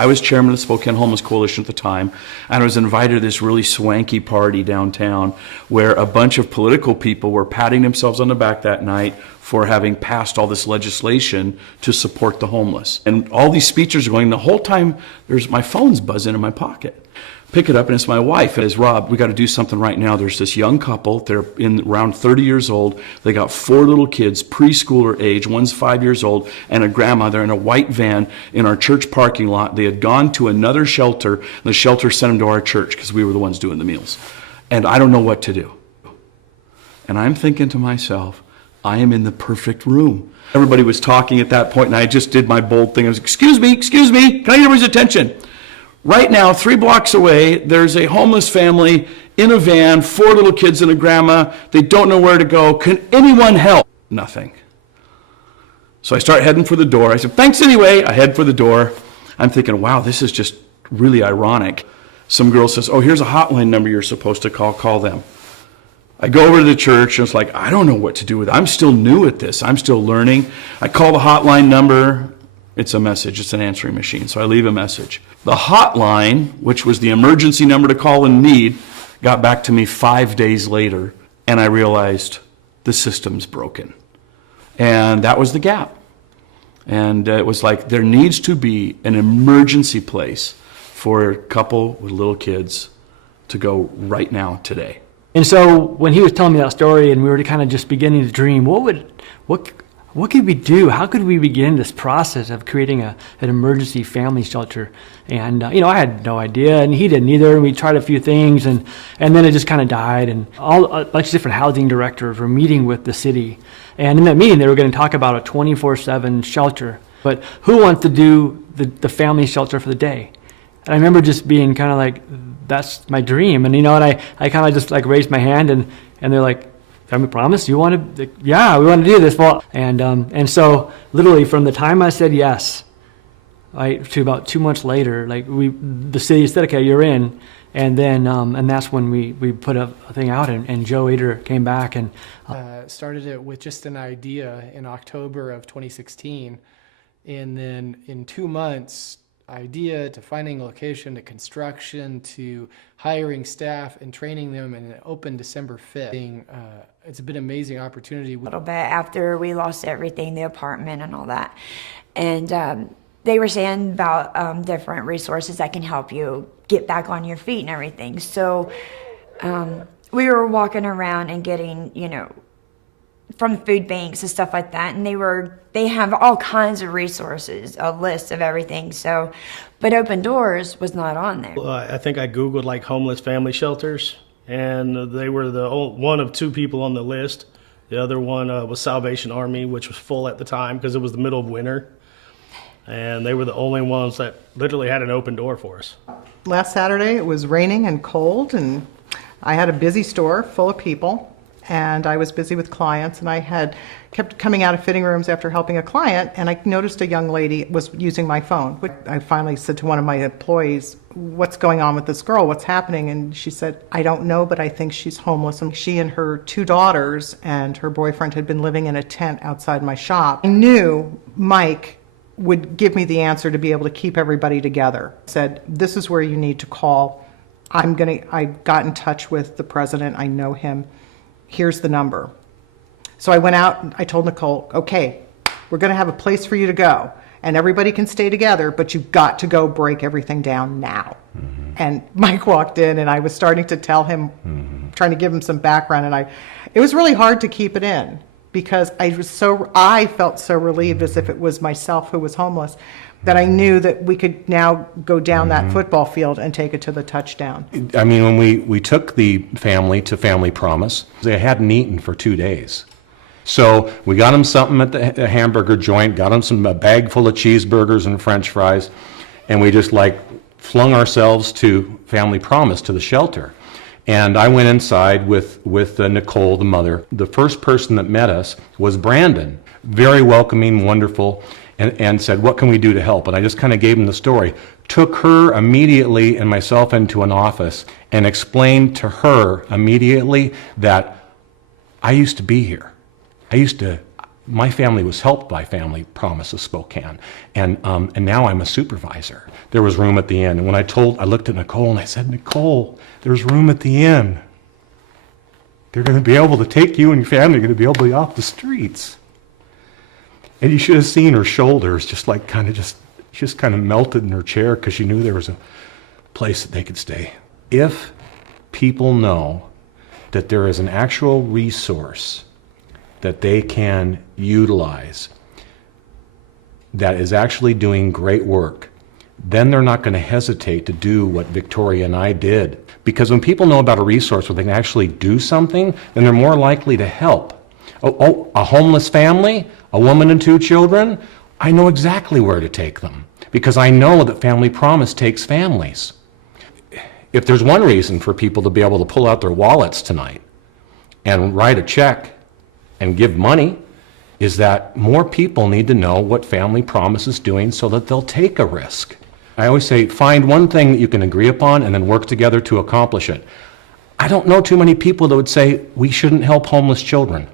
I was chairman of the Spokane Homeless Coalition at the time, and I was invited to this really swanky party downtown where a bunch of political people were patting themselves on the back that night for having passed all this legislation to support the homeless. And all these speeches are going, the whole time my phone's buzzing in my pocket. Pick it up, and it's my wife. And it's, Rob, we got to do something right now. There's this young couple. They're around 30 years old. They got 4 little kids, preschooler age. One's 5 years old, and a grandma. They're in a white van in our church parking lot. They had gone to another shelter, and the shelter sent them to our church because we were the ones doing the meals. And I don't know what to do. And I'm thinking to myself, I am in the perfect room. Everybody was talking at that point, and I just did my bold thing. I was, excuse me, can I get everybody's attention? Right now, 3 blocks away, there's a homeless family in a van, 4 little kids and a grandma. They don't know where to go. Can anyone help? Nothing. So I start heading for the door. I said, thanks anyway. I head for the door. I'm thinking, wow, this is just really ironic. Some girl says, oh, here's a hotline number you're supposed to call them. I go over to the church, and it's like, I don't know what to do with it. I'm still new at this. I'm still learning. I call the hotline number. It's a message. It's an answering machine. So I leave a message. The hotline, which was the emergency number to call in need, got back to me 5 days later, and I realized the system's broken. And that was the gap. And it was like, there needs to be an emergency place for a couple with little kids to go right now, today. And so when he was telling me that story and we were kind of just beginning to dream, what could we do? How could we begin this process of creating an emergency family shelter? And, I had no idea, and he didn't either. And we tried a few things, and then it just kind of died. And a bunch of different housing directors were meeting with the city. And in that meeting, they were going to talk about a 24/7 shelter. But who wants to do the family shelter for the day? And I remember just being kind of like, that's my dream. And, and I kind of just like raised my hand, and they're like, family promise, you want to? Yeah, we want to do this. Well, and so literally from the time I said yes, to about 2 months later, the city said, okay, you're in, and then and that's when we put a thing out, and Joe Ader came back and started it with just an idea in October of 2016, and then in 2 months, idea to finding a location to construction to hiring staff and training them, and it opened December 5th. It's been an amazing opportunity. A little bit after we lost everything, the apartment and all that, and they were saying about different resources that can help you get back on your feet and everything. So we were walking around and getting, from food banks and stuff like that, and they have all kinds of resources, a list of everything. So, but Open Doors was not on there. I think I Googled homeless family shelters, and they were one of 2 people on the list. The other one was Salvation Army, which was full at the time because it was the middle of winter, and they were the only ones that literally had an open door for us. Last Saturday it was raining and cold, and I had a busy store full of people. And I was busy with clients, and I had kept coming out of fitting rooms after helping a client, and I noticed a young lady was using my phone. I finally said to one of my employees, what's going on with this girl? What's happening? And she said, I don't know, but I think she's homeless. And she and her 2 daughters and her boyfriend had been living in a tent outside my shop. I knew Mike would give me the answer to be able to keep everybody together. Said, this is where you need to call. I got in touch with the president. I know him. Here's the number. So I went out and I told Nicole, okay, we're going to have a place for you to go, and everybody can stay together, but you've got to go break everything down now. Mm-hmm. And Mike walked in, and I was starting to tell him, trying to give him some background, and it was really hard to keep it in because I felt so relieved, as if it was myself who was homeless, that I knew that we could now go down that football field and take it to the touchdown. I mean, when we took the family to Family Promise, they hadn't eaten for 2 days. So we got them something at the hamburger joint, got them a bag full of cheeseburgers and French fries, and we just flung ourselves to Family Promise, to the shelter. And I went inside with Nicole, the mother. The first person that met us was Brandon. Very welcoming, wonderful. And said, what can we do to help? And I just kind of gave him the story. Took her immediately and myself into an office and explained to her immediately that I used to be here. my family was helped by Family Promise of Spokane, and now I'm a supervisor. There was room at the inn, and when I looked at Nicole and I said, Nicole, there's room at the inn. They're going to be able to take you and your family, are going to be able to be off the streets. And you should have seen her shoulders just kind of melted in her chair because she knew there was a place that they could stay. If people know that there is an actual resource that they can utilize that is actually doing great work, then they're not going to hesitate to do what Victoria and I did. Because when people know about a resource where they can actually do something, then they're more likely to help. A homeless family, a woman and 2 children, I know exactly where to take them because I know that Family Promise takes families. If there's one reason for people to be able to pull out their wallets tonight and write a check and give money, is that more people need to know what Family Promise is doing so that they'll take a risk. I always say, find one thing that you can agree upon and then work together to accomplish it. I don't know too many people that would say we shouldn't help homeless children.